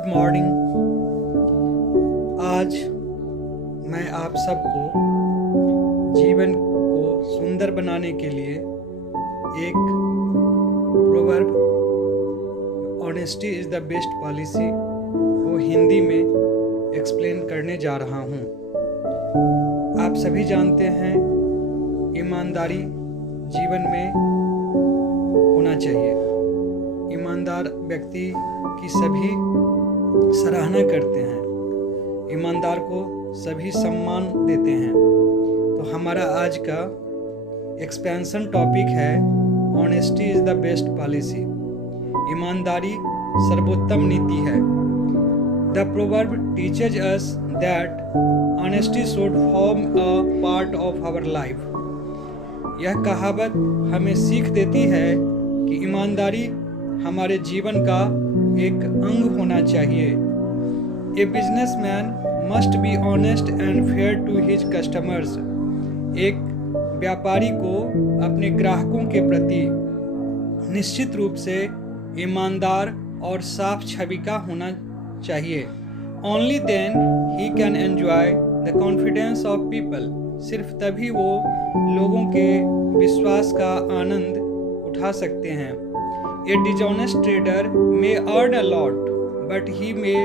Good morning. आज मैं आप सबको जीवन को सुंदर बनाने के लिए एक proverb honesty is the best policy को हिंदी में एक्सप्लेन करने जा रहा हूँ। आप सभी जानते हैं ईमानदारी जीवन में होना चाहिए। ईमानदार व्यक्ति की सभी सराहना करते हैं, ईमानदार को सभी सम्मान देते हैं। तो हमारा आज का एक्सपेंशन टॉपिक है honesty is the best policy. ईमानदारी सर्वोत्तम नीति है। The proverb teaches us that honesty should form a part of our life. यह कहावत हमें सीख देती है कि ईमानदारी हमारे जीवन का एक अंग होना चाहिए। A businessman must be honest and fair to his customers. एक व्यापारी को अपने ग्राहकों के प्रति निश्चित रूप से ईमानदार और साफ छवि का होना चाहिए। ओनली देन ही can enjoy the confidence of people. सिर्फ तभी वो लोगों के विश्वास का आनंद उठा सकते हैं। A dishonest trader may earn a lot, but he may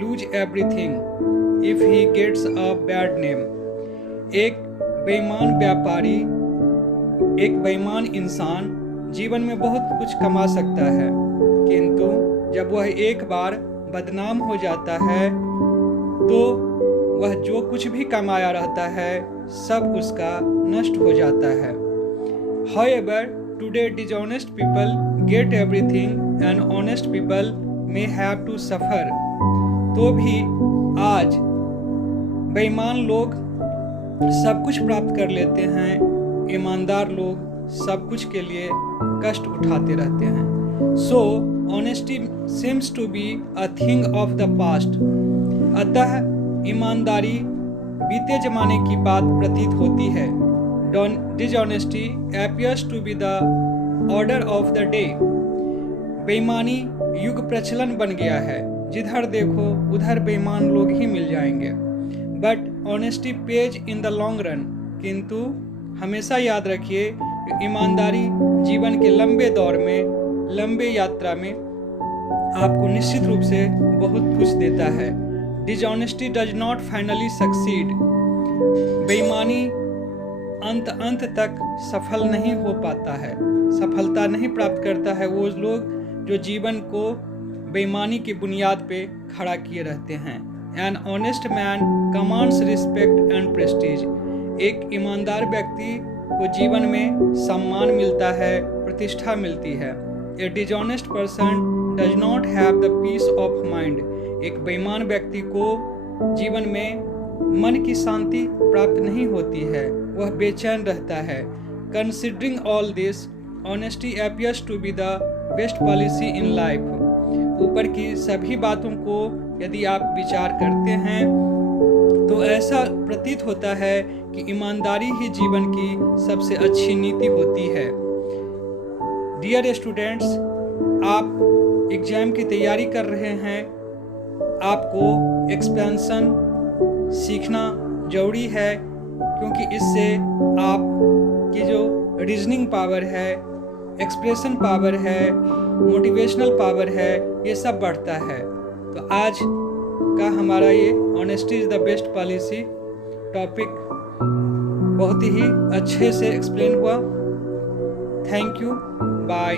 lose everything if he gets a bad name. एक बेईमान व्यापारी, एक बेईमान इंसान जीवन में बहुत कुछ कमा सकता है, किंतु जब वह एक बार बदनाम हो जाता है तो वह जो कुछ भी कमाया रहता है सब उसका नष्ट हो जाता है। However, today dishonest people get everything and honest people may have to suffer। तो भी आज बेईमान लोग सब कुछ प्राप्त कर लेते हैं, ईमानदार लोग सब कुछ के लिए कष्ट उठाते रहते हैं। So honesty seems to be a thing of the past। अतः ईमानदारी बीते जमाने की बात प्रतीत होती है। Dishonesty appears to be the order of the day। बेईमानी युग प्रचलन बन गया है, जिधर देखो उधर बेईमान लोग ही मिल जाएंगे। But honesty page in the long run. किंतु हमेशा याद रखिए ईमानदारी जीवन के लंबे दौर में, लंबे यात्रा में आपको निश्चित रूप से बहुत कुछ देता है। Dishonesty does not finally succeed. बेईमानी अंत तक सफल नहीं हो पाता है, सफलता नहीं प्राप्त करता है वो लोग जो जीवन को बेईमानी की बुनियाद पे खड़ा किए रहते हैं। An honest man commands respect and Prestige. एक ईमानदार व्यक्ति को जीवन में सम्मान मिलता है, प्रतिष्ठा मिलती है। A dishonest person does not have the peace of mind. एक बेईमान व्यक्ति को जीवन में मन की शांति प्राप्त नहीं होती है, वह बेचैन रहता है। Considering all this, honesty appears to be the best policy in life. ऊपर की सभी बातों को यदि आप विचार करते हैं तो ऐसा प्रतीत होता है कि ईमानदारी ही जीवन की सबसे अच्छी नीति होती है। डियर स्टूडेंट्स, आप एग्जाम की तैयारी कर रहे हैं, आपको एक्सपेंशन सीखना जरूरी है, क्योंकि इससे आप की जो रीजनिंग पावर है, एक्सप्रेशन पावर है, मोटिवेशनल पावर है, ये सब बढ़ता है। तो आज का हमारा ये honesty is the best policy topic बहुत ही अच्छे से एक्सप्लेन हुआ। Thank you, bye.